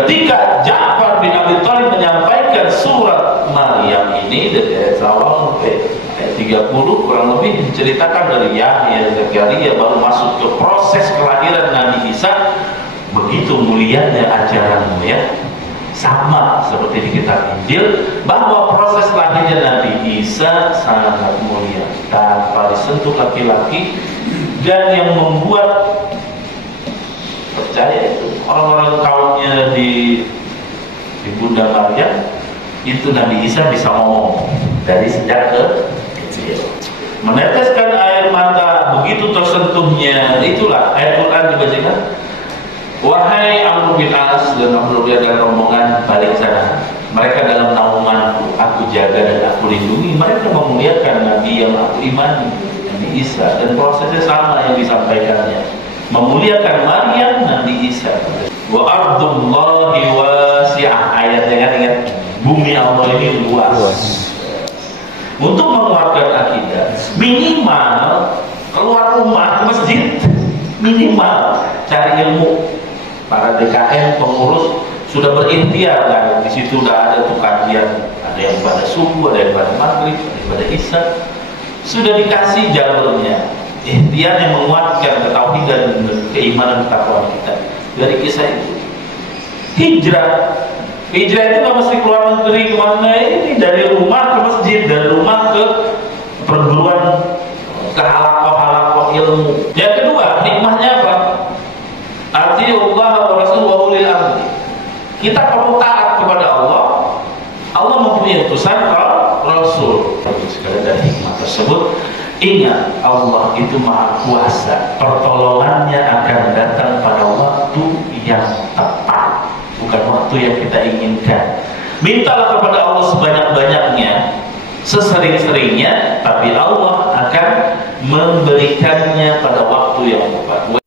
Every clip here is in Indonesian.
Ketika Ja'far bin Abi Thalib menyampaikan surat Maryam ini dari ayat 30 kurang lebih menceritakan dari Yahya, Zakaria baru masuk ke proses kelahiran Nabi Isa. Begitu mulianya ajaranmu ya, sama seperti di kitab Injil, bahwa proses lahirnya Nabi Isa sangat mulia tanpa disentuh laki-laki. Dan yang membuat percaya itu orang-orang kaumnya di Bunda Maryam itu Nabi Isa bisa ngomong dari sejak kecil, meneteskan air mata begitu tersentuhnya. Itulah ayat Quran dibacakan, wahai Amr bin As dan Amr dan rombongan, balik sana, mereka dalam naunganku, aku jaga dan aku lindungi. Mereka memuliakan Nabi yang aku imani, Nabi Isa, dan prosesnya sama yang disampaikannya, memuliakan Maryam, Nabi Isa. Wa ardullahi wasi'ah, ayatnya kan, ingat, bumi Allah ini luas. Untuk menguatkan akidah, minimal keluar rumah ke masjid, minimal cari ilmu. Para DKM pengurus sudah berikhtiar kan, di situ udah ada tuh kajian, ada yang pada subuh, ada yang pada maghrib, ada yang pada isya, sudah dikasih jalurnya. Ikhtiar yang menguatkan ketauhidan dan keimanan ketakwaan kita. Dari kisah itu, hijrah itu nggak mesti keluar negeri kemana, ini dari rumah ke masjid, dari rumah ke perguruan, ke halakoh ilmu. Yang kedua, hikmahnya apa? Atiullah wa rasul wa ulil amri. Kita perlu taat kepada Allah. Allah mempunyai utusan Rasul. Sekali dari hikmah tersebut, ingat, Allah itu maha kuasa. Pertolongannya akan datang pada waktu yang tepat, bukan waktu yang kita inginkan. Mintalah kepada Allah sebanyak-banyaknya, sesering-seringnya, tapi Allah akan memberikannya pada waktu yang tepat.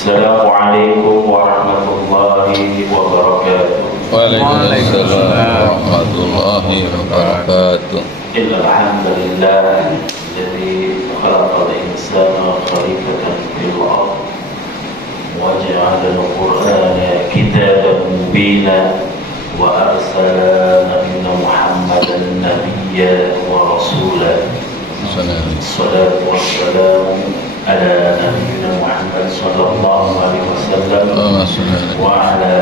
Assalamualaikum warahmatullahi wabarakatuh. Waalaikumsalam warahmatullahi wabarakatuh. Alhamdulillah, jadi khalaqal insana khalifatan fil ardh wa ja'ala al-Qur'ana kitaban mubina wa arsala nabiyana Muhammadan nabiyyan wa rasulan. Salatu wassalamu ala nabiyyina Muhammad sallallahu alaihi wasallam wa ala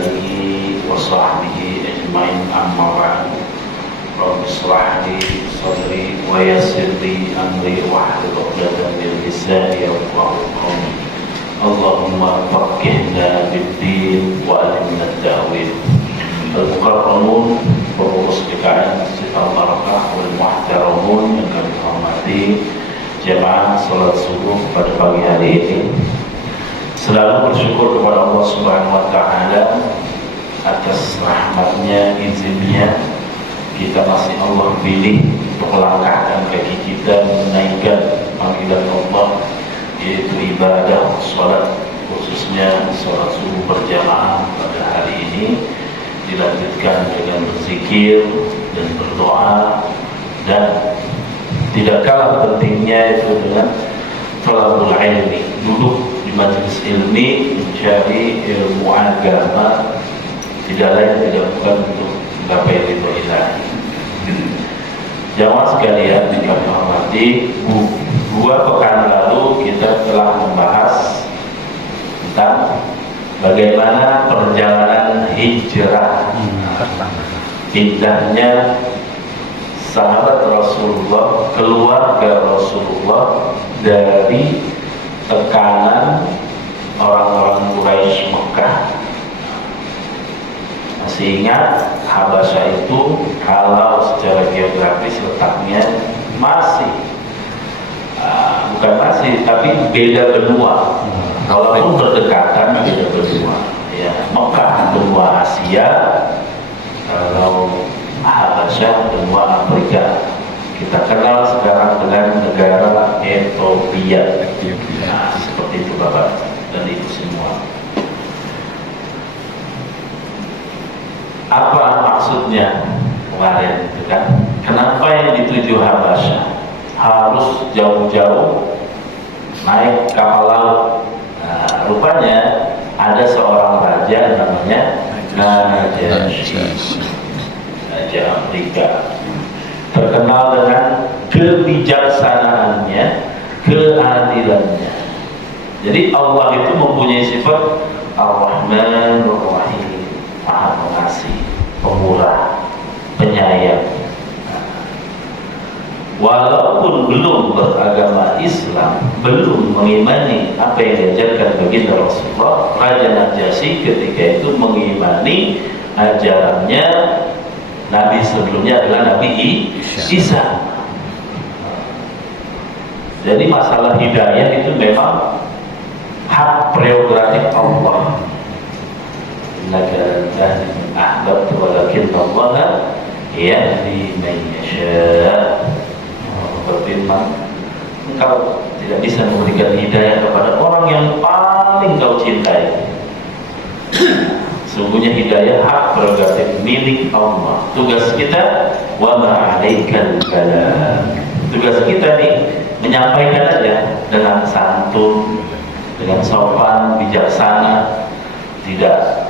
alihi wa sahbihi ajma'in, amma ba'du. Rabbi shrah li sadri wa yassir li amri wahlul 'uqdatam min lisani yafqahu qawli. Allahumma faqqihna bid-din wa 'allimna at-ta'wil. Al-mukarramun, pengurus DKM Masjid Al-Barakah wal muhtaramun yang kami hormati, jemaah salat subuh pada pagi hari ini, selalu bersyukur kepada Allah Subhanahu wa taala atas rahmatnya, izinnya kita masih Allah pilih untuk melangkahkan kaki kita menaikkan panggilan Allah, yaitu ibadah salat, khususnya salat subuh berjamaah pada hari ini, dilanjutkan dengan berzikir dan berdoa, dan tidak kalah pentingnya itu dengan thalabul ilmi, duduk di majelis ilmi mencari ilmu agama, tidak lain tidak bukan untuk menggapai ridho ilahi. Jamaah sekalian yang kami hormati, dua pekan lalu kita telah membahas tentang bagaimana perjalanan hijrah, indahnya sahabat Rasulullah, keluarga Rasulullah dari tekanan orang-orang Quraisy Mekah. Masih ingat, Habasyah itu kalau secara geografis letaknya masih bukan masih, tapi beda benua. Walaupun berdekatan, beda benua. Ya, Mekah benua Asia, kalau Habasyah benua Afrika. Kita kenal sekarang dengan negara Ethiopia. Nah, seperti itu Bapak dan Ibu semua. Apa maksudnya kemarin itu kan? Kenapa yang dituju Habasyah harus jauh-jauh naik kapal laut? Nah, rupanya ada seorang raja namanya Najasyi, Raja Afrika, terkenal dengan kebijaksanaannya, keadilannya. Jadi Allah itu mempunyai sifat Ar-Rahman Ar-Rahim, Maha Pengasih, Pemurah, Penyayang. Walaupun belum beragama Islam, belum mengimani apa yang diajarkan baginda Rasulullah, Raja Najasyi ketika itu mengimani ajarannya Nabi sebelumnya adalah Nabi Isa. Jadi masalah hidayah itu memang hak prerogatif Allah. Innaka tahdi man ahbabta walakinna Allaha yahdi man yasha. Berfirman, engkau tidak bisa memberikan hidayah kepada orang yang paling kau cintai. Sungguhnya hidayah hak prerogatif milik Allah. Tugas kita wa ma'alaikal balag. Tugas kita nih menyampaikan aja dengan santun, dengan sopan, bijaksana, tidak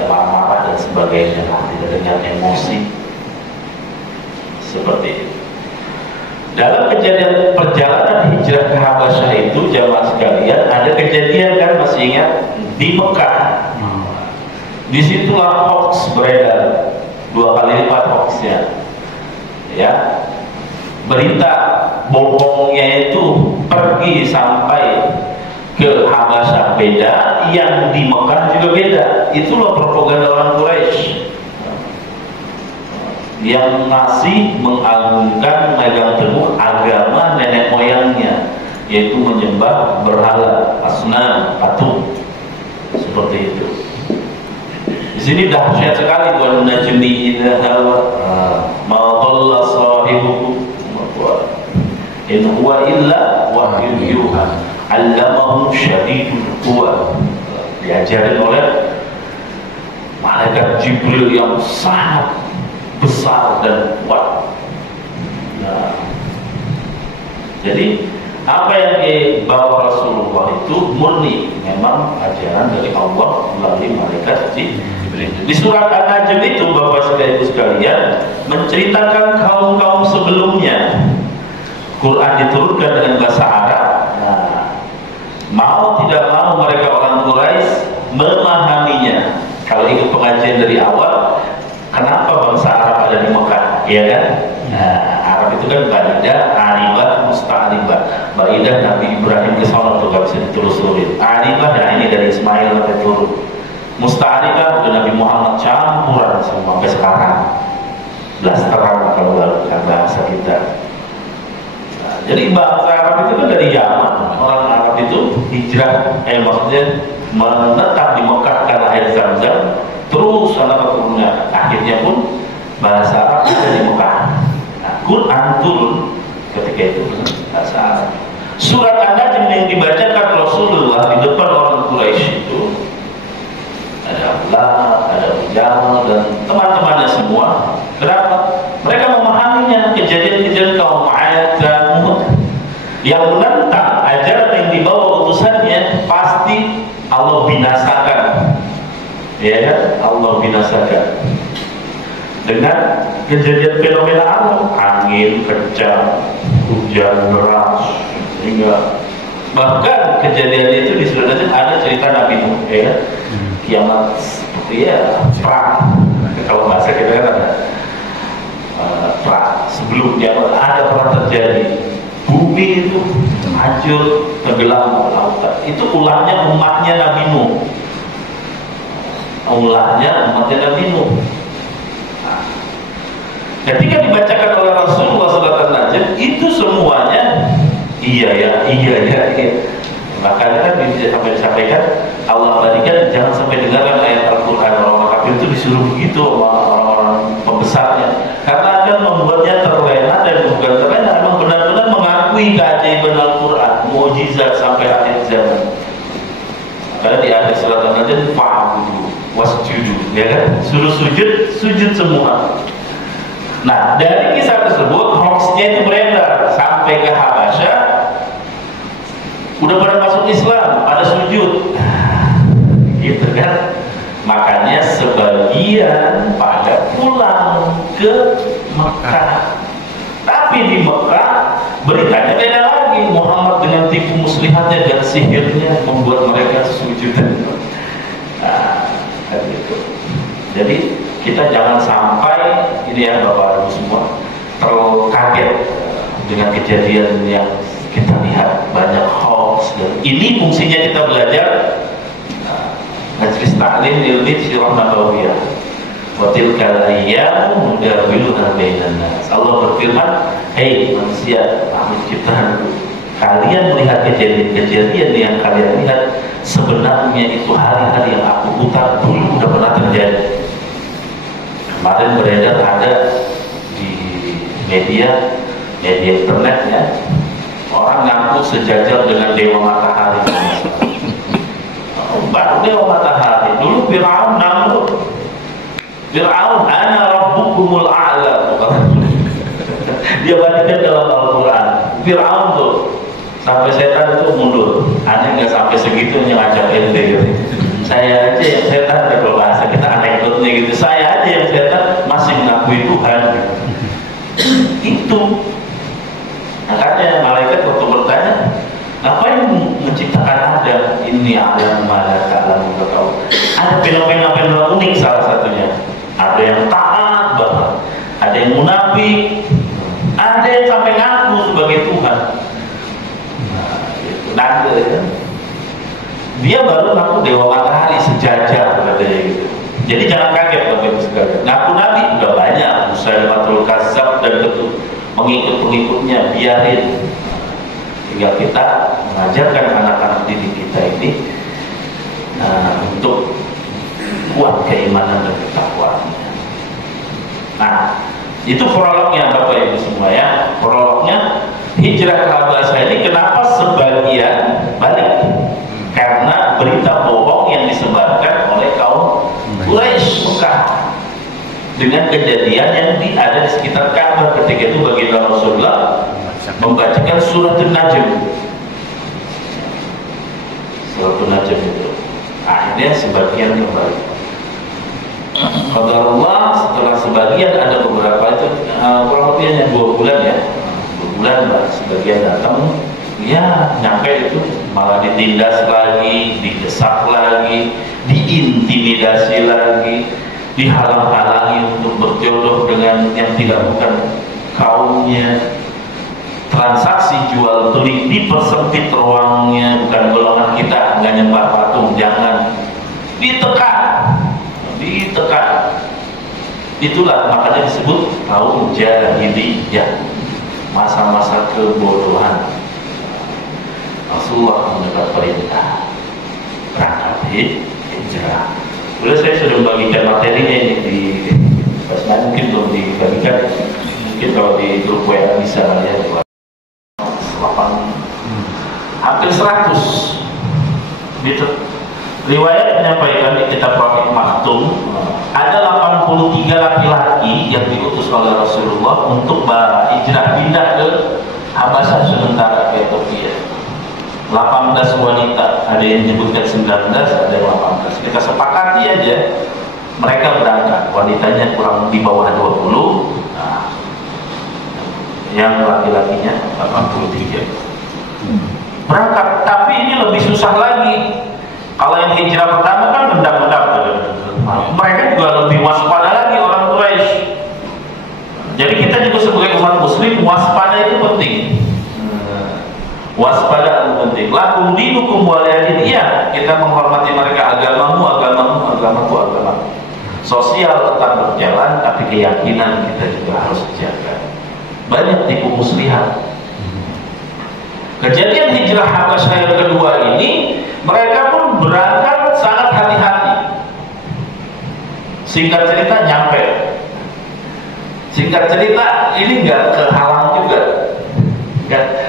marah-marah dan sebagainya, tidak dengan emosi. Seperti itu. Dalam kejadian perjalanan hijrah ke Habasyah itu, jamaah sekalian, ada kejadian kan, masih ingat, di Mekah. Disitulah hoax beredar, 2 kali lipat hoaxnya. Ya, berita bohongnya itu pergi sampai ke Habasyah beda, yang di Mekah juga beda. Itulah propaganda orang Quraisy yang masih mengagungkan, memegang teguh agama nenek moyangnya, yaitu menyembah berhala, asnam, patung, seperti itu. Di sini dahsyat sekali, wan najmi idza hawa ma dhalla sahibukum in huwa illa wahyun yuha 'allamahu syadidul quwa. Diajarin oleh malaikat Jibril yang sangat besar dan kuat. Nah, jadi apa yang dibawa Rasulullah itu murni memang ajaran dari Allah melalui malaikat Jibril. Di surat An-Najm itu, Bapak Ibu sekalian, menceritakan kaum-kaum sebelumnya. Quran diturunkan dengan bahasa Arab. Nah, mau tidak mau mereka orang Quraisy memahaminya. Kalau ikut pengajian dari awal, kenapa bangsa Arab ada di Mekah, ya kan? Nah, Arab itu kan Baidah, Aribah, Musta'aribah. Baidah Nabi Ibrahim ke sana tuh gak bisa ditelusuri. Aribah, nah ini dari Ismail sampai turun. Musta'aribah udah Nabi Muhammad campuran semua sampai sekarang. Blasteran kalau dalam bahasa kita. Nah, jadi bangsa Arab itu kan dari Yaman. Orang Arab itu hijrah, maksudnya menetap di Mekah karena air Zam-Zam. Terus anak keturunannya, akhirnya pun bahasa Arab ada di Mekah. Nah, Quran turun ketika itu bahasa Arab. Surat An-Najm yang dibacakan Rasulullah di depan orang Quraisy itu ada Allah, ada Ujal dan teman-temannya semua. Kenapa? Mereka memahaminya, kejadian-kejadian kaum Ad dan Mud yang menentang ajaran yang dibawa utusannya pasti Allah binasakan. Ya kan? Allah binasakan dengan kejadian fenomena alam, angin kencang, hujan deras, hingga bahkan kejadian itu di surat An-Najm ada cerita Nabi Nuh, ya, kiamat seperti ya perang. Kalau bahasa kita kan ada perang sebelumnya ada perang terjadi, bumi itu hancur, tenggelam ke lautan. Itu ulahnya umatnya Nabi Nuh. Ulahnya umatnya Nabi Nuh. Nah, ketika dibacakan oleh Rasulullah surat An-Najm itu semuanya iya ya. Makanya kan disampaikan Allah berikan jangan sampai dengarkan ayat Al-Quran, orang kafir itu disuruh begitu orang-orang pembesarnya. karena akan membuatnya terlena, dan bukan terlena, memang benar-benar mengakui keajaiban Al-Quran, mukjizat sampai akhir zaman. Karena di akhir surat An-Najm, fa'budu wasjudu, ya kan? Suruh sujud, sujud semua. Nah, dari kisah tersebut hoaxnya itu beredar sampai ke Habasyah, udah pada masuk Islam, pada sujud, gitu kan? Makanya sebagian pada pulang ke Mekah. Tapi di Mekah beritanya beda lagi. Muhammad dengan tipu muslihatnya dan sihirnya membuat mereka sujud. Nah, gitu. Jadi kita jangan sampai ini ya Bapak Ibu semua terlalu kaget dengan kejadian yang kita lihat banyak hoax. Dan ini fungsinya kita belajar majlis taklim ilmi sirah nabawiyah. Wa tilkal ayyamu nudawiluha bainan nas. Allah berfirman, "Hei manusia, makhluk ciptaan, kalian melihat kejadian-kejadian yang kalian lihat, sebenarnya itu hari-hari yang aku putar dulu udah pernah terjadi." Kemarin beredar ada di media internet ya, orang ngaku sejajar dengan dewa matahari. Baru dewa matahari, dulu Fir'aun Namrud. Fir'aun, ana rabbukumul a'la. Dia bacakan dalam Al-Quran. Fir'aun tuh sampai setan itu mundur. Aneh nggak sampai segitunya ngajak ente gitu. Saya aja yang setan, kalau bahasa kita anekdotnya gitu. Saya aja yang setan masih mengakui Tuhan. Itu. Makanya malaikat waktu bertanya, ngapain menciptakan Adam? Ini alam malaikat alam kau. Ada fenomena unik salah satunya. Ada yang taat banget, ada yang munafik, ada yang sampai ngaku sebagai Tuhan. Nah, itu nanti ya. Dia baru ngaku dewa matahari sejajar katanya gitu. Jadi jangan kaget Bapak Ibu sekalian. Ngaku nabi udah banyak, Musailamatul Kazzab dan pengikut-pengikutnya, biarin. Tinggal kita mengajarkan anak-anak didik kita ini untuk kuat keimanan dan ketakwaan. Nah, itu prolognya Bapak Ibu semua ya. Prolognya hijrah ke Habasyah ini kenapa sebagian balik? Karena berita bohong yang disebarkan oleh kaum Quraisy Mekah dengan kejadian yang ada di sekitar Ka'bah. Ketika itu baginda Rasulullah membacakan surat An-Najm. Surat An-Najm itu akhirnya sebagian kembali. Qadarullah, setelah sebagian ada beberapa itu kurang lebih hanya 2 bulan ya, 2 bulan lah, sebagian datang ya, nyampe itu malah ditindas lagi, didesak lagi, diintimidasi lagi, dihalang-halangi untuk berjodoh dengan yang tidak bukan kaumnya, transaksi jual beli dipersempit ruangnya, bukan golongan kita, nggak nyembah patung, jangan, ditekan. Itulah makanya disebut kaum jahiliyah, masa-masa kebodohan. Rasulullah mendapat perintah berangkat hijrah. Boleh saya sudah membagikan materinya ini di Basman, mungkin belum dibagikan, mungkin kalau di grup WA bisa ya, hampir 100 gitu. Riwayat menyampaikan di kitab Rahim Maktum ada 83 laki-laki yang diutus oleh Rasulullah untuk hijrah pindah ke Habasyah sementara ke Ethiopia. 18 wanita, ada yang menyebutkan 19, ada yang 18. Kita sepakati aja mereka berangkat, wanitanya kurang di bawah 20, nah, yang laki-lakinya 83 berangkat. Tapi ini lebih susah lagi. Kalau yang hijrah pertama kan mendap-mendap, mereka juga lebih waspada lagi orang Quraisy. Jadi kita juga sebagai umat muslim waspada itu penting. Waspada itu penting. Lakum dinukum waliyadin. Iya, kita menghormati mereka, agamamu, agamaku. Sosial tetap berjalan, tapi keyakinan kita juga harus jaga. Banyak tipu muslihat. Kejadian hijrah Habasyah yang kedua ini, mereka pun berangkat sangat hati-hati. Singkat cerita nyampe Singkat cerita, ini nggak kehalang juga,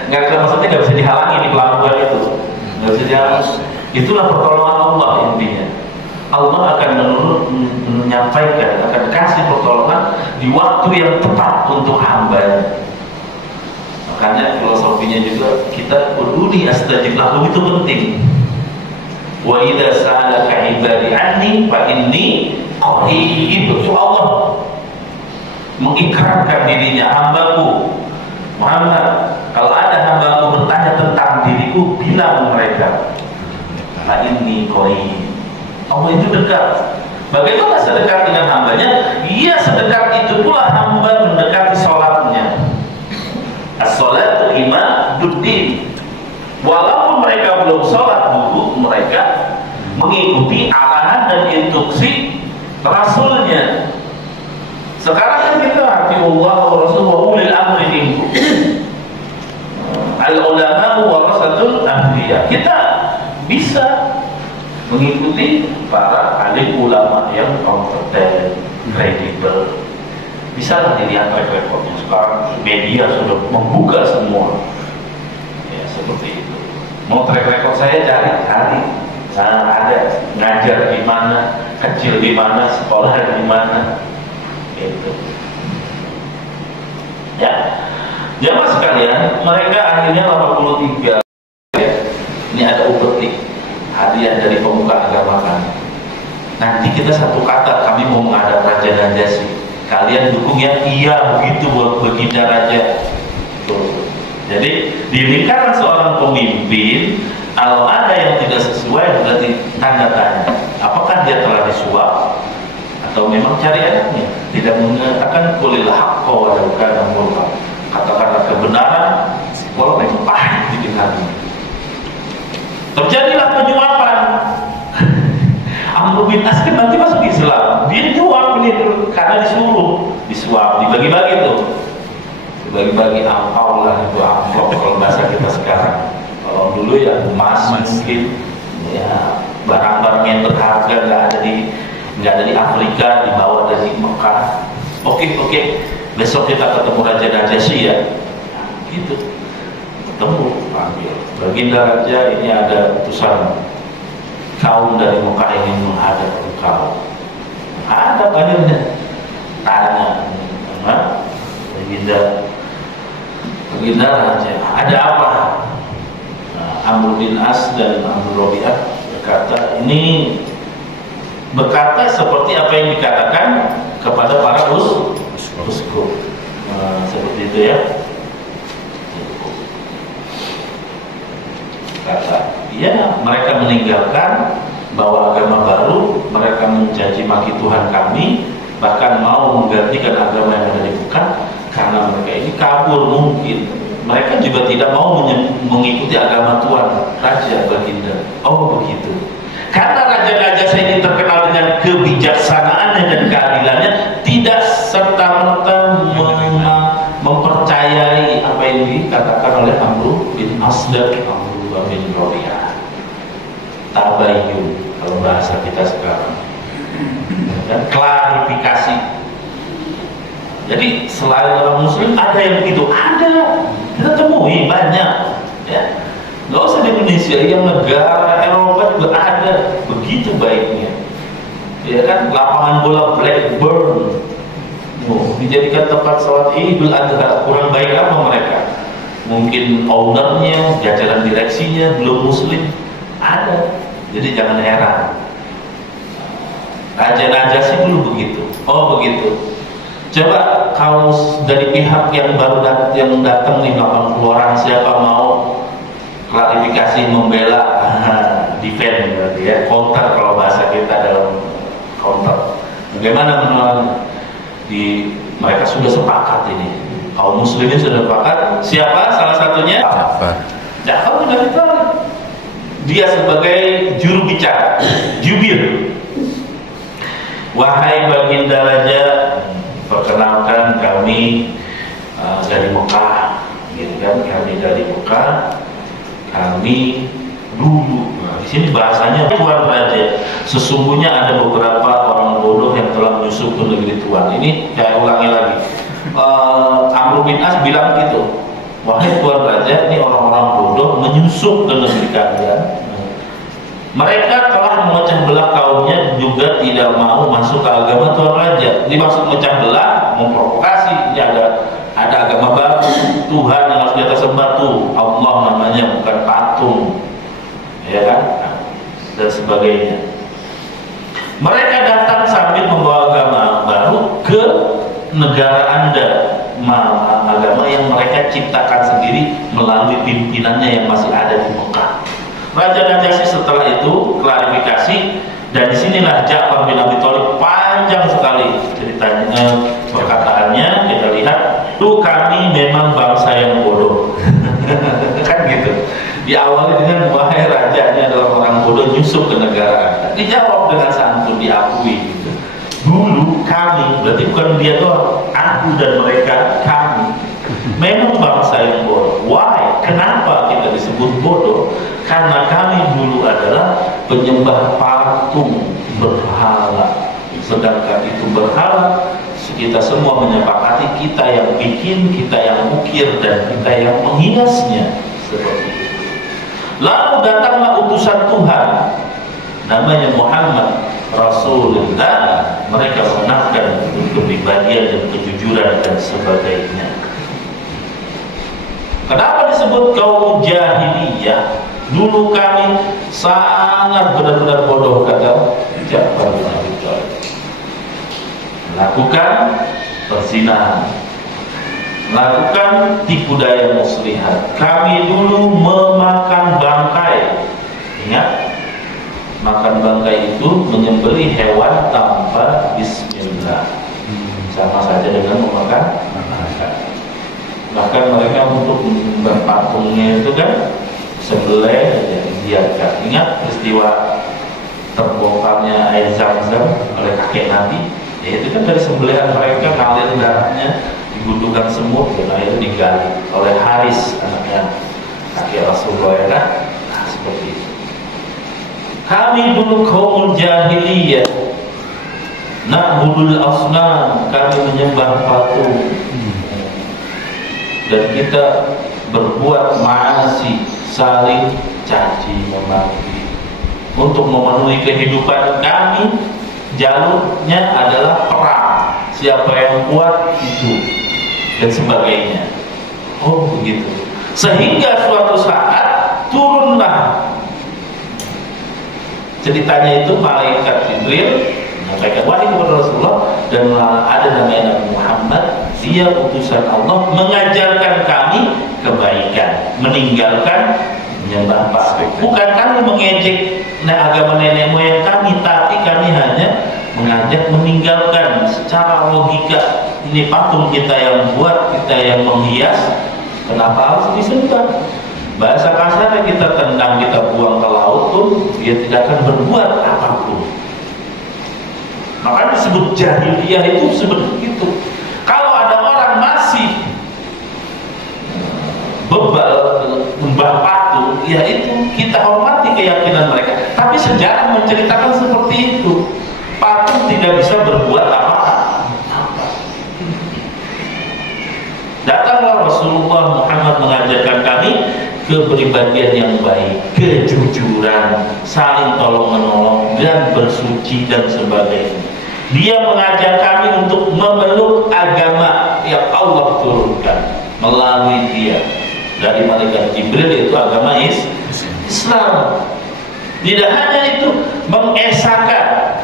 maksudnya nggak bisa dihalangi di pelabuhan itu, nggak bisa dihalangi. Itulah pertolongan Allah intinya. Allah akan menyampaikan, akan kasih pertolongan di waktu yang tepat untuk hambanya. Makanya filosofinya juga kita udhuni astajib lahum itu penting. Wa idza sa'alaka ibadi anni fa inni qarib. Itu Allah mengikrarkan dirinya, hambaku Muhammad, kalau ada hambaku bertanya tentang diriku, bilang mereka fa inni qarib. Allah itu dekat. Bagaimana sedekat dengan hambanya? Iya, sedekat itu pula hamba mendekati sholatnya. As-sholatu imaduddin. Walaupun mereka belum sholat dulu, mereka mengikuti arahan dan instruksi Rasulnya. Sekarang kan kita Allah wa Rasul wa ulil amri minkum. Al-ulama warasatul anbiya. Kita bisa mengikuti para alim ulama yang kompeten, kredibel. Bisa lah dilihat track-recordnya. Sekarang media sudah membuka semua. Ya, seperti itu. Mau track-record saya cari. Nah, ada ngajar di mana, kecil di mana, sekolah di mana. Gitu. Ya, jamaah sekalian, mereka akhirnya 83. Ya. Ini ada upetik hadiah dari pemuka agama kami. Nanti kita satu kata, kami mau menghadap Raja Najasyi. Kalian dukung ya? Iya, begitu buat baginda raja. Tuh. Jadi di lingkaran seorang pemimpin, kalau ada yang tidak sesuai berarti tanda tanya. Apakah dia telah disuap atau memang cari enaknya? Tidak mengatakan qulil haqqa wa law kana murra. Katakanlah kebenaran walaupun pahit di hatinya. Terjadilah penyuapan. Amr bin As kan nanti masuk Islam. Dia nyuap ini karena disuruh, disuap, dibagi-bagi tuh. Dibagi-bagi angpau lah, itu amplop kalau bahasa kita sekarang. Kalau dulu ya emas mungkin, ya barang-barang yang berharga nggak ada di Afrika, dibawa dari Mekah. Oke, besok kita ketemu Raja Najasyi ya. Nah, gitu. Ketemu, panggil. Baginda Raja, ini ada utusan kaum dari Mekah ingin menghadap engkau. Ada akhirnya tanya, Baginda Raja, ada apa? Amr bin As dan Amr Robi'ah berkata seperti apa yang dikatakan kepada para uskup. Seperti itu ya. Kata, ya mereka meninggalkan bahwa agama baru, mereka mencaci maki Tuhan kami, bahkan mau menggantikan agama yang ada di Mekah karena mereka ini kabur mungkin. Mereka juga tidak mau mengikuti agama Tuhan Raja Baginda. Oh begitu. Karena Raja saya ini terkenal dengan kebijaksanaannya dan keadilannya, tidak serta-merta mempercayai apa yang dikatakan oleh Amr bin As dan Amr bin Robi'ah. Tabayyun kalau bahasa kita sekarang, dan klarifikasi. Jadi selain orang Muslim ada yang begitu, ada kita temui banyak, ya. Nggak usah di Indonesia, yang negara Eropa juga ada begitu baiknya, ya kan. Lapangan bola Blackburn dijadikan tempat sholat Idul Adha, kurang baik apa mereka? Mungkin ownernya, jajaran direksinya belum Muslim, ada. Jadi jangan heran. Raja Najasyi dulu begitu. Oh begitu. Coba kalau dari pihak yang baru yang datang nih 80 orang, siapa mau klarifikasi, membela, defend berarti ya, counter kalau bahasa kita dalam counter. Bagaimana menurut mereka sudah sepakat ini. Kaum muslimin sudah sepakat. Siapa salah satunya? Ja'far bin Abi Thalib. Dia sebagai juru bicara, jubir. Wahai baginda raja, perkenalkan kami dari Mekah, gitu kan? Kami dari Mekah, kami dulu. Nah, di sini bahasanya Tuan Raja. Sesungguhnya ada beberapa orang bodoh yang telah menyusup ke negeri Tuan. Ini saya ulangi lagi. Amr bin As bilang gitu, wahai tuan raja, ini orang-orang bodoh menyusup ke negeri kalian. Mereka telah memecah belah kaumnya, juga tidak mau masuk ke agama tuan raja. Ini maksud memecah belah, memprovokasi. Ini ada agama baru, Tuhan yang harus kita sembah tuh Allah namanya, bukan patung, ya kan, dan sebagainya. Mereka datang sambil membawa agama baru ke negara Anda, agama yang mereka ciptakan sendiri melalui pimpinannya yang masih ada di Mekah. Raja Najasyi setelah itu klarifikasi, dan disinilah Ja'far bin Abi Thalib panjang sekali ceritanya, perkataannya. Kita lihat, tuh kami memang bangsa yang bodoh. Kan gitu. Diawali dengan wahai raja, ini adalah orang bodoh nyusup ke negara. Dijawab dengan santun, diakui gitu. Dulu kami, berarti bukan dia doang, aku dan mereka, kami memang bangsa yang bodoh. Why? Kenapa kita disebut bodoh? Karena kami dulu adalah penyembah patung, berhala. Sedangkan itu berhala, kita semua menyepakati kita yang bikin, kita yang ukir, dan kita yang menghiasnya. Seperti itu. Lalu datanglah utusan Tuhan, namanya Muhammad Rasulullah. Mereka mengenalkan kepribadian dan kejujuran dan sebagainya. Kenapa disebut kaum jahiliyah? Dulu kami sangat benar-benar bodoh, kata Ja'far bin Abi Thalib. Lakukan perzinahan, lakukan tipu daya muslihat. Kami dulu memakan bangkai. Ingat, makan bangkai itu menyembelih hewan tanpa bismillah, sama saja dengan memakan bangkai. Bahkan mereka untuk menyembah patungnya itu kan sembelih dibiarkan. Ingat peristiwa terbongkarnya air Zam-Zam oleh kakek Nabi, ya itu kan dari sembelihan mereka, ngalir darahnya, dibutuhkan semut dan akhirnya digali oleh Haris, anaknya kakek Rasulullah, ya kan? Nah, seperti itu. Kami dulu kaum jahiliyah, na'budul asnam, kami menyembah patung, dan kita berbuat ma'asi, saling caci memaki. Untuk memenuhi kehidupan kami, jalurnya adalah perang. Siapa yang kuat itu, dan sebagainya. Oh begitu. Sehingga suatu saat turunlah, ceritanya itu malaikat Jibril menyampaikan wahyu kepada Rasulullah, dan ada namanya Nabi Muhammad, dia utusan Allah, mengajarkan kami kebaikan, meninggalkan menyembah patung. Bukan kami mengejek agama nenek moyang kami, tapi kami hanya mengajak meninggalkan secara logika. Ini patung kita yang buat, kita yang menghias, kenapa harus disembah? Bahasa kasarnya kita tendang, kita buang ke laut pun dia tidak akan berbuat apapun. Makanya disebut jahiliyah itu seperti itu. Kalau ada orang masih bebal membah patung, ya itu kita hormati keyakinan mereka. Tapi sejarah menceritakan seperti itu. Patung tidak bisa berbuat apa-apa. Datanglah Rasulullah Muhammad mengajarkan kami kepribadian yang baik, kejujuran, saling tolong-menolong, dan bersuci dan sebagainya. Dia mengajak kami untuk memeluk agama yang Allah turunkan melalui dia dari malaikat Jibril, yaitu agama Islam. Tidak hanya itu, mengesahkan,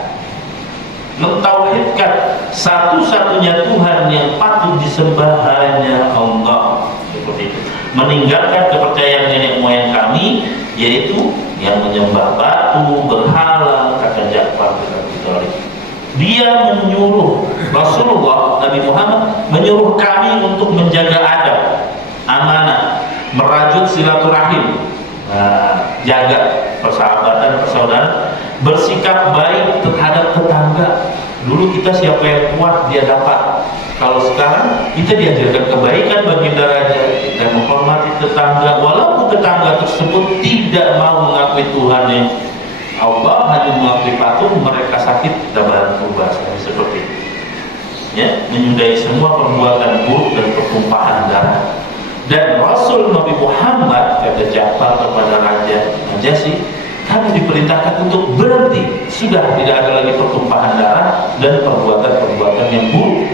mentauhidkan satu-satunya Tuhan yang patut disembah hanya Allah, seperti itu. Meninggalkan kepercayaan nenek moyang kami, yaitu yang menyembah batu, berhala, kata Ja'far bin Abi Thalib. Dia menyuruh Rasulullah Nabi Muhammad menyuruh kami untuk menjaga adab, amanah, merajut silaturahim, jaga persahabatan, persaudaraan, bersikap baik terhadap tetangga. Dulu kita siapa yang kuat dia dapat. Kalau sekarang kita diajarkan kebaikan bagi raja dan menghormati tetangga, walaupun tetangga tersebut tidak mau mengakui Tuhannya Allah, hanya mengakui patung, mereka sakit kita bantu, bahasanya seperti itu. ya, menyudahi semua perbuatan buruk dan pertumpahan darah. Dan Rasul Nabi Muhammad, kata Ja'far kepada Raja Najasyi, kami diperintahkan untuk berhenti, sudah tidak ada lagi pertumpahan darah dan perbuatan-perbuatan yang buruk.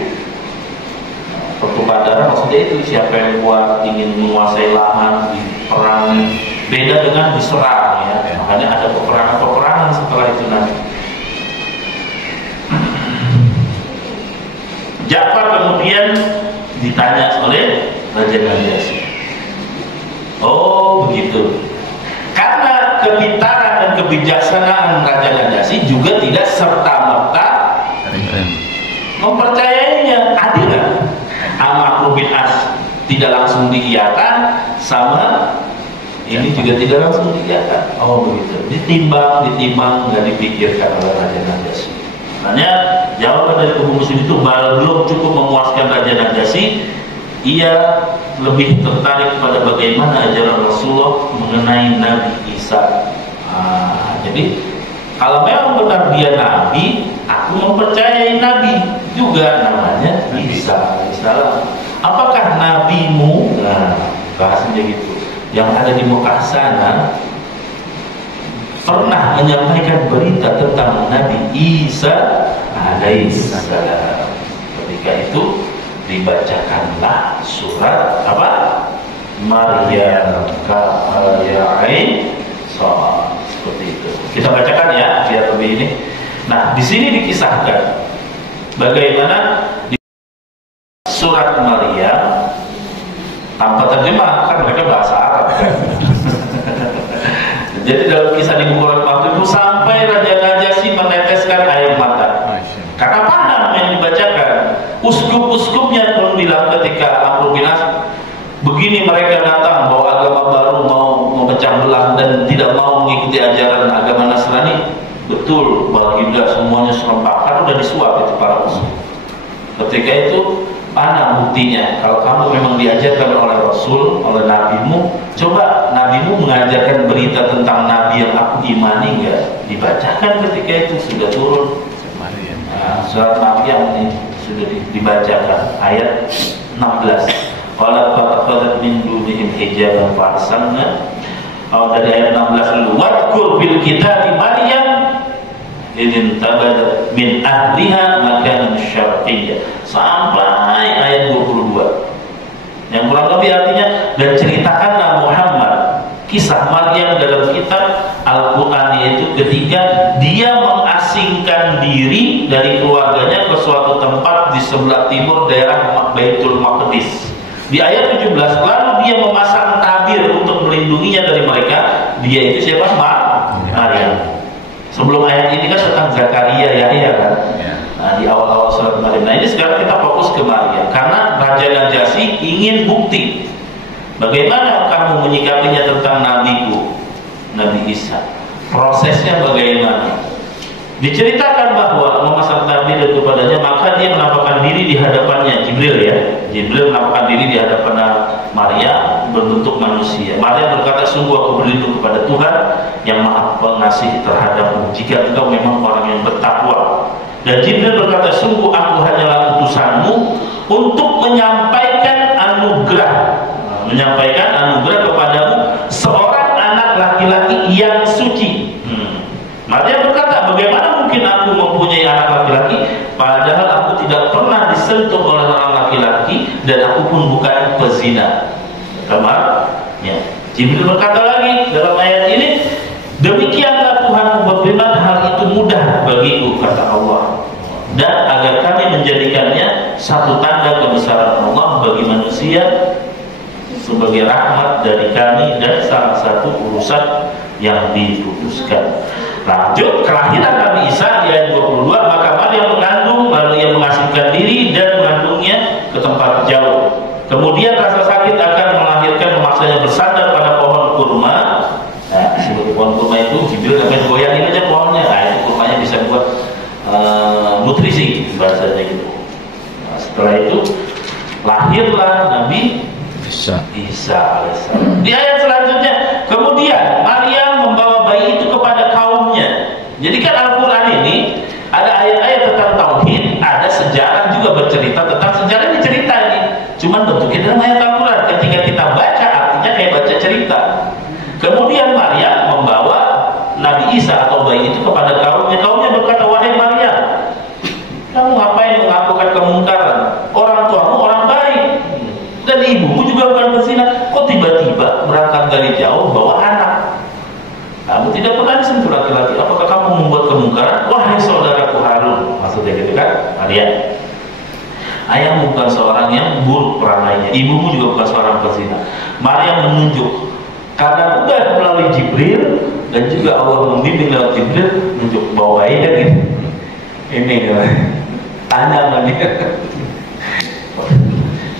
Pertumpahan darah maksudnya itu siapa yang buat ingin menguasai lahan, diperangi, beda dengan diserang, ya. Makanya ada peperangan-peperangan setelah itu nanti. Ja'far kemudian ditanya oleh Raja Najasyi. Oh begitu. Karena kepintaran dan kebijaksanaan Raja Najasyi juga tidak serta-merta mempercayainya. Adil kan? Amr bin As tidak langsung diiyakan, sama ini juga tidak langsung diiyakan. Oh begitu. Ditimbang nggak dipikirkan oleh Raja Najasyi. Makanya jawaban dari kaum muslim itu belum cukup memuaskan Raja Najasyi. Ia lebih tertarik pada bagaimana ajaran Rasulullah mengenai Nabi Isa. Jadi kalau memang benar dia Nabi, aku mempercayai Nabi juga, namanya Isa. Apakah nabimu? Nah, bahasanya gitu. Yang ada di Mekah sana pernah menyampaikan berita tentang Nabi Isa alaihissalam. Ketika itu dibacakanlah surat apa? Maryam ka'ayain seperti itu. Kita bacakan ya biar lebih ini. Nah, di sini dikisahkan bagaimana di surat Maryam tanpa terjemah, kan mereka bahasa Arab kan? Jadi dalam kisah di buku waktu itu sampai Raja Najasyi meneteskan air mata karena paham yang dibacakan. Uskup-uskupnya pun bilang ketika Amr bin As, begini mereka datang bawa agama baru, mau memecah belah dan tidak mau mengikuti ajaran agama Nasrani. Betul, baginda semuanya serempak, kan udah disuap itu para uskup. Ketika itu mana buktinya? Kalau kamu memang diajarkan oleh Rasul, oleh nabimu, coba nabimu mengajarkan berita tentang nabi yang aku imani, enggak dibacakan ketika itu sudah turun. Surat Maryam ini sudah dibacakan ayat 16. Qala fatakhadhat min dunihim hijaban farsalna. Dari ayat 16 dulu. Wadkur bil kitabi Maryam idin tabadat min ahliha makanan syarqiyya sampai ayat 22. Yang kurang lebih artinya, dan ceritakanlah Muhammad kisah Maryam dalam kitab Al-Quran, yaitu ketika dia mengasingkan diri dari keluarganya ke suatu tempat di sebelah timur daerah Baitul Maqdis. Di ayat 17, lalu dia memasang tabir untuk melindunginya dari mereka. Dia itu siapa? Maryam. Sebelum ayat ini kan tentang Zakaria, Yahya kan? Nah, di awal-awal surat Maryam. Nah, ini sekarang kita fokus ke Maryam karena Raja Najasyi ingin bukti bagaimana kamu menyikapinya tentang nabiku, Nabi Isa. Prosesnya bagaimana? Diceritakan bahwa memasang tabir kepadanya, maka dia menampakkan diri di hadapannya. Jibril ya, Jibril menampakkan diri di hadapan Maryam berbentuk manusia. Maryam berkata, sungguh aku berlindung kepada Tuhan yang Maha Pengasih terhadapmu jika engkau memang orang yang bertakwa. Dan Jibril berkata, sungguh aku hanyalah utusanmu untuk menyampaikan anugerah kepadamu seorang anak laki-laki yang suci. Maryam berkata, bagaimana mungkin aku mempunyai anak laki-laki padahal aku tidak pernah disentuh oleh orang laki-laki dan aku pun bukan pezina. Ya. Jibril berkata lagi dalam ayat ini, demikianlah Tuhan berfirman, hal itu mudah bagiku, kata Allah, dan agar kami menjadikannya satu tanda kebesaran Allah bagi manusia sebagai rahmat dari kami dan salah satu urusan yang diputuskan. Lanjut, kelahiran Nabi Isa di ayat 22, maka Maryam mengandung, lalu ia mengasingkan diri dan mengandungnya ke tempat jauh. Kemudian rasa sakit akan melahirkan, memaksanya bersandar pada pohon kurma. Nah, sebagai pohon kurma itu Jibril sampai goyangin aja pohonnya. Nah, itu kurmanya bisa buat nutrisi bahasanya gitu. Nah, setelah itu lahirlah Nabi Isa alaihissalam. Di ayat selanjutnya, kemudian Maryam membawa bayi itu kepada kaumnya. Jadi kan Al-Quran ini ada ayat-ayat tentang tauhid, ada sejarah juga bercerita saya cerita. Kemudian Maryam membawa Nabi Isa atau bayi itu kepada kaumnya. Kaumnya berkata, wahai Maryam, kamu ngapain melakukan kemungkaran? Orang tuamu orang baik dan ibumu juga bukan berzina. Kok tiba-tiba berangkat dari jauh bawa anak? Kamu tidak pernah disentuh laki-laki. Apakah kamu membuat kemungkaran? Wahai saudaraku Harun, maksudnya gitu kan, Maryam. Ayahmu bukan seorang yang buruk perangainya, ibumu juga bukan seorang pezina. Maryam menunjuk, karena udah melalui Jibril dan juga Allah membimbing lewat Jibril, menunjuk bawa bayi kan gitu. Ini tanya lagi.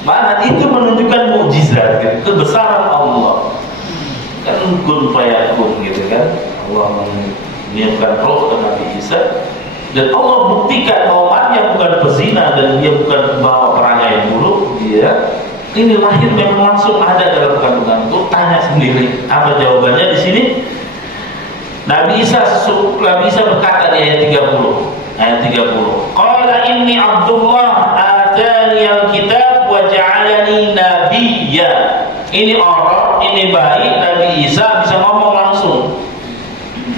Mana itu menunjukkan mukjizat, gitu, kebesaran Allah. Kan kun fayakun gitu kan. Allah menyiapkan roh ke Nabi Isa. Dan Allah buktikan bahwa Maryam bukan pezina dan dia bukan bawa perangai buruk. Dia ini lahir memang langsung ada dalam kandungan itu. Tanya sendiri apa jawabannya di sini. Nabi Isa berkata di ayat 30. Ayat 30. Qala inni Abdullah atani al-kitab wa ja'alani nabiyya. Ini orang, ini bayi Nabi Isa bisa ngomong langsung.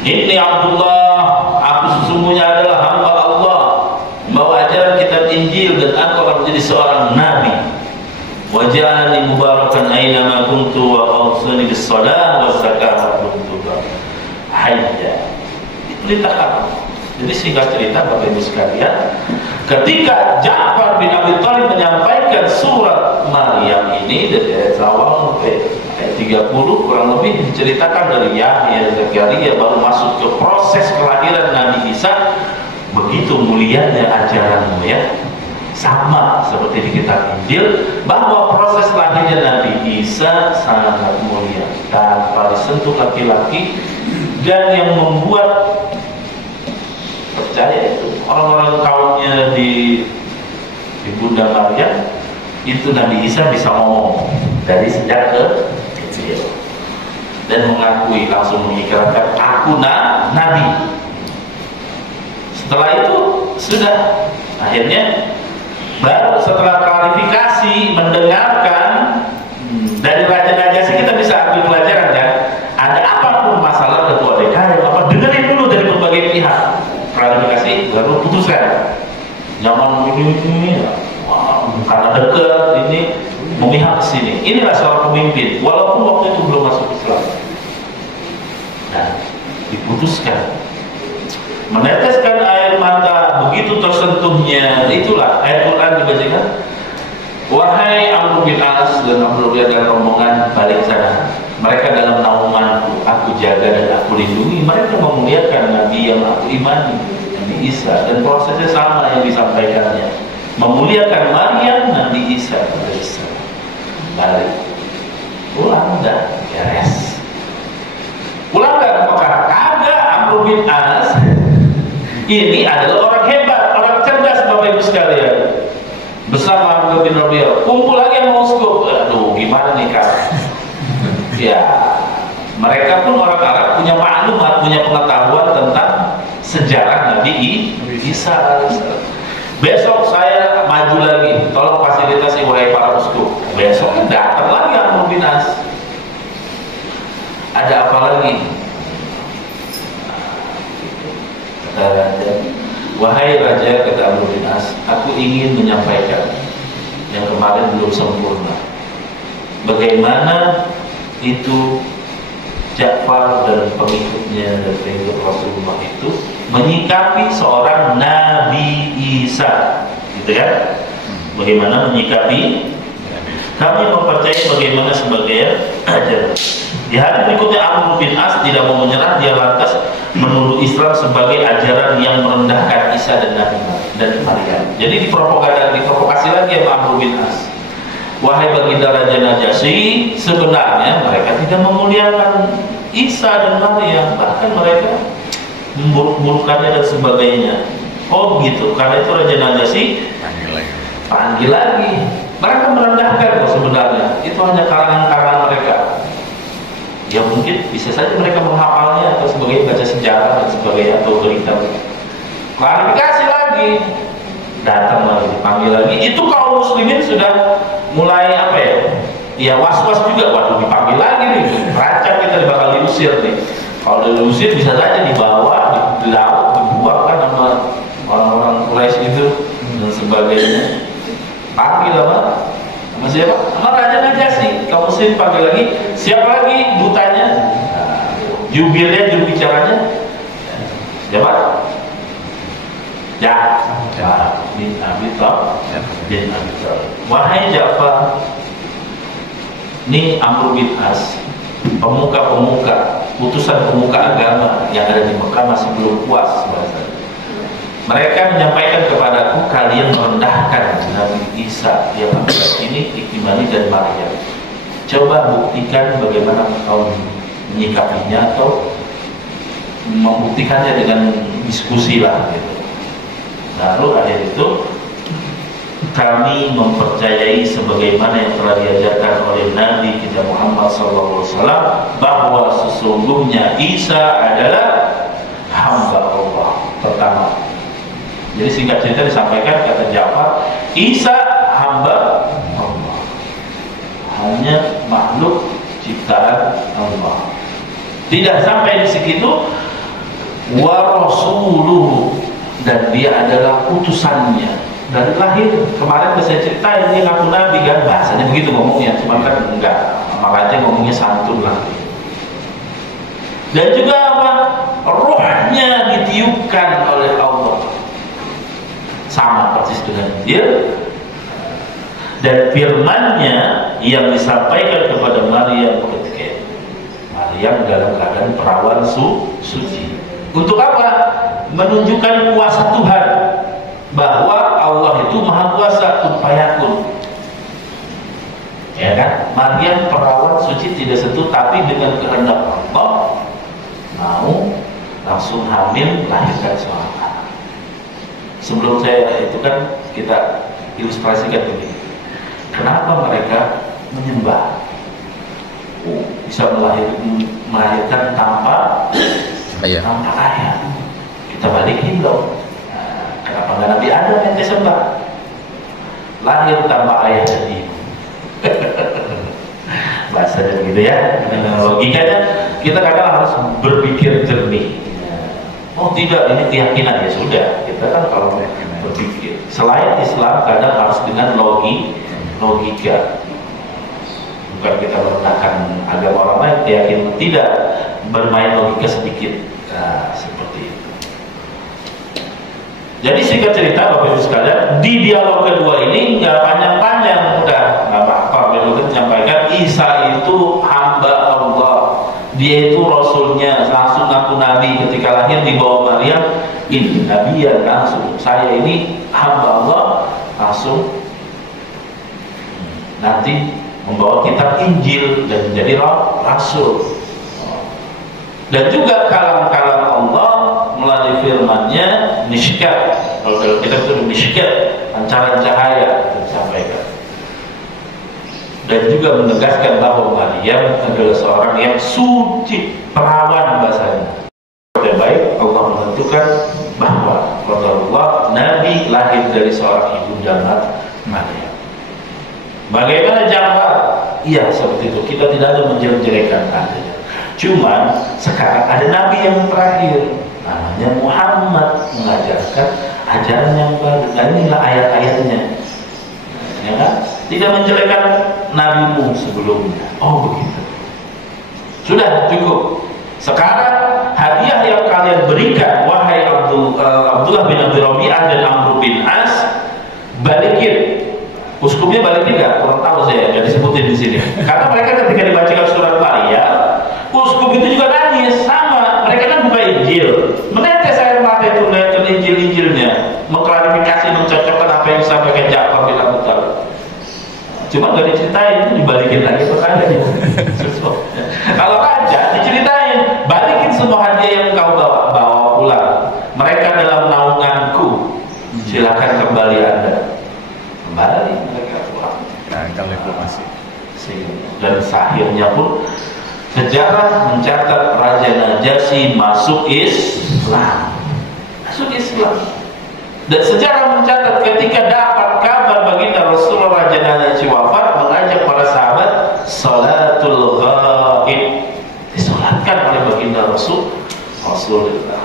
Inni Abdullah, aku sesungguhnya adalah hamba Allah, membawa ajaran kitab Injil dan aku akan menjadi seorang nabi. Wa ja'alani mubarakan aina ma kuntu wa awsani bis shalah wa zakah wa kuntu hayya. Itu ditahan. Jadi singkat cerita Bapak Ibu sekalian, ketika Ja'far bin Abi Thalib menyampaikan surat Maryam ini dari ayat awal sampai ayat 30 kurang lebih diceritakan dari Yahya Zakaria baru masuk ke proses kelahiran Nabi Isa. Begitu mulianya ajaranmu ya, sama seperti di kitab Injil bahwa proses lahirnya Nabi Isa sangat mulia tanpa disentuh laki-laki. Dan yang membuat percaya itu orang-orang kaumnya di Bunda Maryam itu Nabi Isa bisa ngomong dari sejak kecil dan mengakui langsung mengikrarkan aku nabi. Setelah itu sudah akhirnya baru setelah klarifikasi mendengarkan dari Raja Najasyi kita bisa ambil pelajaran kan. Ada apapun masalah ketua DKM apa dengerin dulu dari berbagai pihak. Klarifikasi baru putuskan. Jangan ini karena dekat ini memihak ke sini. Inilah seorang pemimpin walaupun waktu itu belum masuk Islam. Nah, diputuskan meneteskan air mata begitu tersentuhnya. Itulah ayat Quran dibacakan. Wahai Amr bin As dan Amr dan rombongan balik sana. Mereka dalam naunganku, aku jaga dan aku lindungi. Mereka memuliakan Nabi yang aku imani, Nabi Isa, dan prosesnya sama yang disampaikannya. Memuliakan Maryam, Nabi Isa, balik. Pulang dah, beres. Pulang dah, apakah kagak Amr bin As? Ini adalah orang hebat, orang cerdas Bapak Ibu sekalian. Bersama Amr bin Rabi'ah, kumpul lagi yang mau uskup. Aduh, gimana nih Kak? Ya, mereka pun orang Arab punya maklumat, punya pengetahuan tentang sejarah Nabi Isa. Besok saya maju lagi, tolong fasilitasi wahai para uskup. Besok datang lagi Amr bin As. Ada apa lagi? Kata Raja, wahai Raja, kata Amr bin As, aku ingin menyampaikan yang kemarin belum sempurna. Bagaimana itu Ja'far dan pengikutnya dan pengikut Rasulullah itu menyikapi seorang Nabi Isa, gitu ya? Bagaimana menyikapi? Kami mempercayai bagaimana sebagai ajaran. Di hari berikutnya Amr bin As tidak mau menyerah, dia lantas menuduh Islam sebagai ajaran yang merendahkan Isa dan Nabi dan Maryam. Jadi diprovokasi lagi sama Amr bin As. Wahai baginda Raja Najasyi, sebenarnya mereka tidak memuliakan Isa dan Maryam, bahkan mereka memburuk-burukannya dan sebagainya. Oh gitu, karena itu Raja Najasyi panggil lagi. Mereka merendahkan kok sebenarnya. Itu hanya karangan-karangan mereka. Ya mungkin bisa saja mereka menghafalnya atau sebagai baca sejarah dan sebagainya atau berita. Klarifikasi lagi. Datang lagi, dipanggil lagi. Itu kaum muslimin sudah mulai apa ya? ya was-was juga, waduh dipanggil lagi nih, rancang kita bakal diusir nih. Kalau diusir bisa saja dibawa, di laut, dibuang kan sama orang-orang Quraisy itu dan sebagainya. Panggil sama siapa? Sama Raja Najasyi. Kaum muslim panggil lagi, siapa lagi dutanya? Jubirnya, jurubicaranya siapa? Ja'far bin Abi Thalib. Wahai Ja'far, ini Amr bin As, pemuka-pemuka, utusan pemuka agama yang ada di Mekah masih belum puas bahasanya. Mereka menyampaikan kepadaku, kalian merendahkan Nabi Isa yang ini Iktimani dan Maryam. Coba buktikan bagaimana kau menyikapinya atau membuktikannya dengan diskusi lah gitu. Lalu akhir itu kami mempercayai sebagaimana yang telah diajarkan oleh Nabi kita Muhammad SAW bahwa sesungguhnya Isa adalah hamba Allah pertama. Jadi singkat cerita disampaikan kata Ja'far, Isa hamba Allah, hanya makhluk ciptaan Allah. Tidak sampai di situ, wa rasuluhu, dan dia adalah utusannya dari lahir. Kemarin saya ceritain dia ngaku nabi kan, bahasanya begitu ngomongnya, cuma kan enggak, makanya ngomongnya santun lah. Dan juga apa? Rohnya ditiupkan oleh Allah, sama persis dengan dia. Dan firman-Nya yang disampaikan kepada Maryam ketika Maryam dalam keadaan perawan suci. Untuk apa? Menunjukkan kuasa Tuhan, bahwa Allah itu maha kuasa, kun fayakun. Ya kan? Maryam perawan suci tidak sentuh, tapi dengan kehendak Allah mau langsung hamil, melahirkan seorang anak. Sebelum saya itu kan kita ilustrasikan begini. Kenapa mereka menyembah? Bisa melahirkan tanpa ayah. Kita balikin dong. Kenapa nggak Nabi Adam yang disembah? Lahir tanpa ayah dan ibu. Bahasanya begitu ya. Logikanya kita kadang harus berpikir jernih. Oh tidak, ini keyakinan, ya sudah. Kita kan kalau berpikir selain Islam kadang harus dengan logika. Bukan kita merendahkan agama orang lain, keyakinan, tidak, bermain logika sedikit. Nah, seperti itu. Jadi singkat cerita Bapak Ibu sekalian, di dialog kedua ini nggak panjang-panjang, udah nggak apa-apa. Beliau menyampaikan Isa itu hamba Allah, dia itu rasulnya, langsung ngaku nabi ketika lahir di bawah Maryam. Ini nabi ya, langsung saya ini hamba Allah, langsung nanti membawa kitab Injil dan menjadi rasul. Dan juga kalam-kalam Allah melalui firman-Nya Mishkat. Kalau dalam kitab itu Mishkat, pancaran cahaya itu disampaikan. Dan juga menegaskan bahwa Maryam adalah seorang yang suci, perawan bahasanya. Dan baik Allah menentukan bahwa Allah Nabi lahir dari seorang ibunda Maryam. Bagaimana Ja'far? Iya seperti itu. Kita tidak ada menjelek-jelekan adanya. Cuman sekarang ada Nabi yang terakhir, namanya Muhammad, mengajarkan ajaran yang baru. Dan inilah ayat-ayatnya, ya kan? Tidak menjelekkan nabimu sebelumnya. Oh begitu. Sudah cukup. Sekarang hadiah yang kalian berikan, wahai Abdullah bin Abi Rabi'ah dan Amr bin As, balikin. Uskupnya balikin nggak? Kurang tahu saya, nggak disebutin di sini. Karena mereka ketika dibacakan surat Maryam, uskup itu juga nangis, sama. Mereka kan buka Injil, menetes air mata itu melihat Injil-Injilnya, mengklarifikasi, mencocokkan apa yang disampaikan Ja'far bin Abi Thalib. Cuma nggak diceritain, itu dibalikin lagi pertanyaannya. Kalau raja diceritain, balikin semua hadiah yang kau bawa pulang. Mereka dalam naunganku, silakan kembali Anda. Kembali mereka pulang. Dan akhirnya pun sejarah mencatat Raja Najasyi masuk Islam. Dan sejarah mencatat ketika dapat kabar baginda Rasulullah Raja Najasyi wafat, mengajak para sahabat salatul ghaib, disolatkan oleh baginda Rasulullah.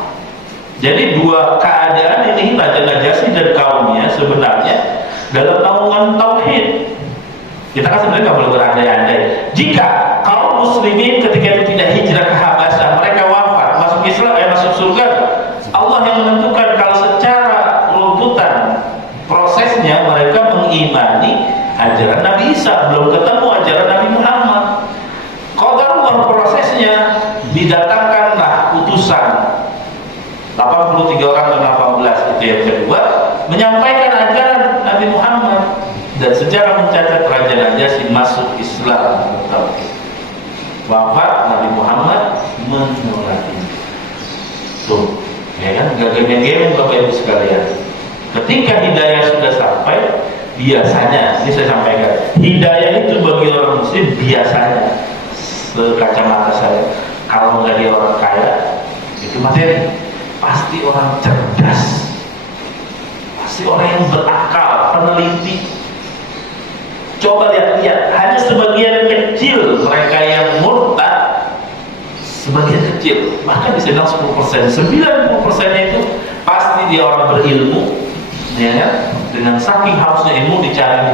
Jadi dua keadaan ini, Raja Najasyi dan kaumnya sebenarnya dalam naungan tauhid. Kita kan sebenarnya nggak boleh berandai-andai. Jika kaum muslimin ketika itu tidak hijrah ke Habasyah, mereka wafat, masuk Islam, masuk surga, Allah yang menentukan. Kalau secara runtutan prosesnya mereka mengimani ajaran Nabi Isa, belum ketemu ajaran Nabi Muhammad. Qadarullah prosesnya, didatangkanlah utusan 83 orang dan 18 itu yang kedua, menyampaikan ajaran Nabi Muhammad, dan sejarah mencatat Raja Najasyi masuk Islam. Wafat Nabi Muhammad menolak ini. Tuh, ya kan, gak gemeng-gemeng Bapak Ibu sekalian. Ketika hidayah sudah sampai, biasanya, ini saya sampaikan, hidayah itu bagi orang muslim biasanya, sekacamata saya, kalau nggak dia orang kaya, itu materi. Pasti orang cerdas, pasti orang yang berakal, peneliti. Coba lihat-lihat, hanya sebagian kecil mereka yang murtad, sebagian kecil, bahkan bisa bilang 10%, 90%-nya itu pasti dia orang berilmu, ya kan? Dengan saking hausnya ilmu dicari.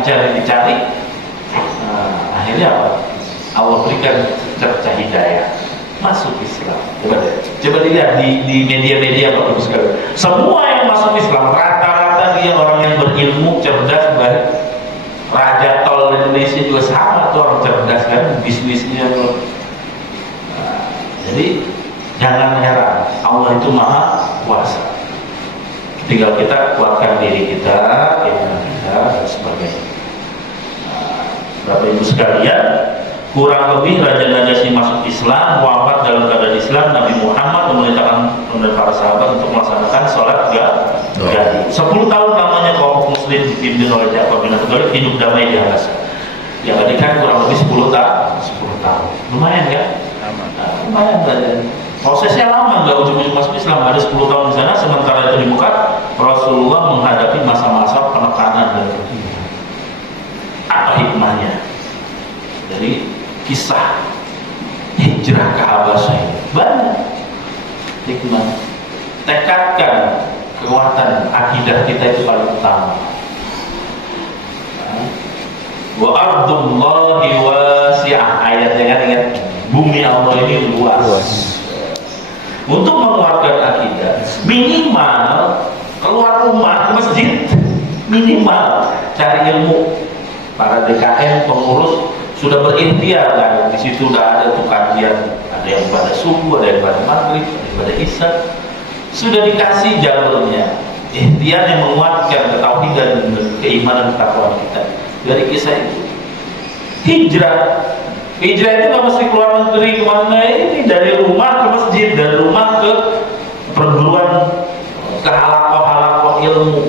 Nah, akhirnya apa? Allah berikan cerca hidayah, masuk Islam. Coba dilihat di media-media Bapak Ibu sekalian. Semua yang masuk Islam rata-rata dia orang yang berilmu, cerdas, baik. Raja tol Indonesia juga sama tuh, orang cerdas kan, bisnisnya. Nah, jadi jangan heran, Allah itu maha kuasa. Tinggal kita kuatkan diri kita, iman kita, dan sebagainya. Nah, Bapak Ibu sekalian, kurang lebih Raja Najasyi masuk Islam, wafat dalam keadaan Islam. Nabi Muhammad memerintahkan para sahabat untuk melaksanakan sholat gaib. 10 tahun lamanya kaum muslim dipimpin oleh Ja'far bin Abi Thalib hidup damai di Habasyah. Yang tadi kan kurang lebih 10 tahun. Lumayan ya? Nah, lumayan saja. Prosesnya lama, nggak ujung-ujung masuk Islam. Ada 10 tahun di sana, sementara itu di Mekah Rasulullah menghadapi masa-masa penekanan dan kehinaan. Apa hikmahnya? Jadi kisah hijrah ke Habasyah banyak hikmah. Tekadkan kekuatan akidah kita itu paling utama. Wa ardullahi wasi'ah, ayatnya kan, ingat, bumi Allah ini luas. Untuk menguatkan akidah, minimal keluar rumah ke masjid, minimal cari ilmu. Para DKM pengurus sudah berikhtiar kan, di situ udah ada tuh kajian, ada yang pada subuh, ada yang pada maghrib, ada yang pada isya, sudah dikasih jalurnya. Ikhtiar yang menguatkan ketauhidan dan keimanan ketakwaan kita. Dari kisah itu, hijrah itu nggak mesti keluar negeri kemana, ini dari rumah ke masjid, dari rumah ke perguruan, ke halakoh ilmu.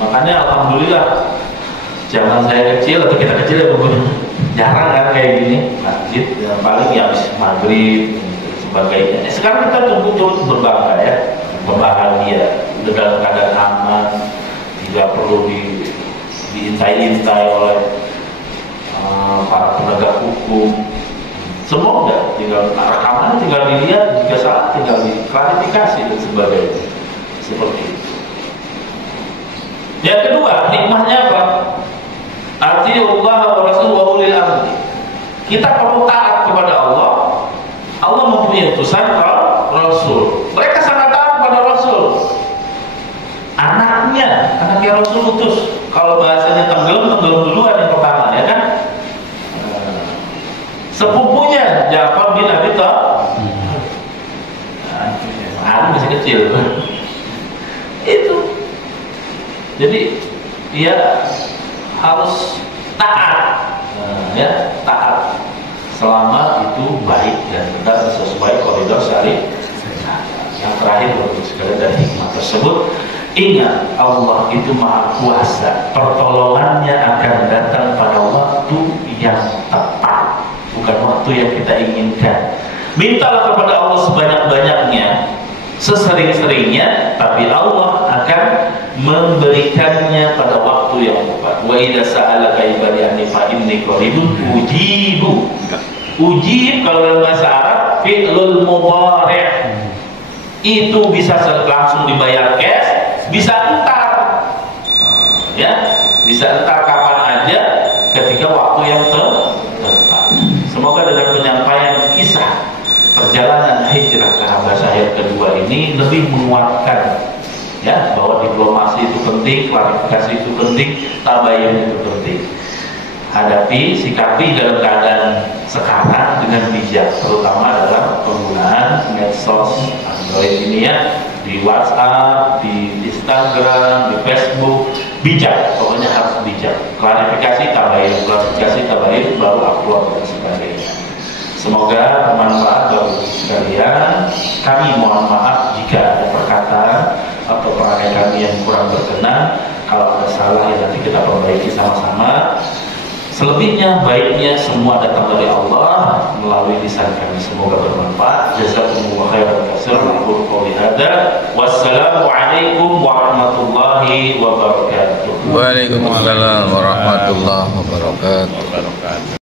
Makanya alhamdulillah zaman saya kecil atau kita kecil ya jarang kan kayak gini masjid, yang paling ya habis maghrib sebagainya. Sekarang kita turut berbangga ya, berbahagia, udah dalam keadaan aman, tidak perlu diintai-intai oleh para penegak hukum. Semua udah, tinggal rekamannya tinggal dilihat, jika salah tinggal diklarifikasi dan sebagainya. Seperti itu. Yang kedua, hikmahnya apa? Atiullah wa rasul wa ulil amri. Kita perlu taat kepada Allah. Allah mempunyai utusan Rasul. Mereka sangat taat kepada Rasul. Anaknya Rasul utus. Kalau bahasanya tenggelam duluan yang pertama, ya kan? Sepupunya Ja'far bin Abi Thalib. Nah, masih kecil. Itu. Jadi dia harus taat, ya, taat selama itu baik dan benar sesuai koridor syariat. Yang terakhir Bapak sekalian, dari hikmah tersebut, ingat Allah itu maha kuasa. Pertolongannya akan datang pada waktu yang tepat, bukan waktu yang kita inginkan. Mintalah kepada Allah sebanyak-banyaknya, sesering-seringnya, tapi Allah akan memberikannya pada waktu yang tepat. Wa idza sa'alaka ibadi anni fa inni qaribun ujibu Ujib kalau dalam bahasa Arab fi'lul mudhari'. Itu bisa langsung dibayar cash, bisa entar. Ya, bisa entar kapan aja ketika waktu yang tepat. Semoga dengan penyampaian kisah perjalanan hijrah ke Habasyah yang kedua ini lebih menguatkan ya bahwa diplomasi itu penting, klarifikasi itu penting, tabayun itu penting. Hadapi, sikapi dalam keadaan sekarang dengan bijak, terutama dalam penggunaan medsos Android ini ya, di WhatsApp, di Instagram, di Facebook, bijak, pokoknya harus bijak. Klarifikasi tabayun, baru upload dan sebagainya. Semoga bermanfaat bagi sekalian. Kami mohon maaf jika ada perkataan atau perangai kami yang kurang berkenan. Kalau ada salah ya nanti kita perbaiki sama-sama. Selebihnya baiknya semua datang dari Allah melalui lisan kami. Semoga bermanfaat. Jazakumullahu khairan katsiran. Aqulu qouli hadza. Wassalamualaikum warahmatullahi wabarakatuh. Waalaikumsalam warahmatullahi wabarakatuh.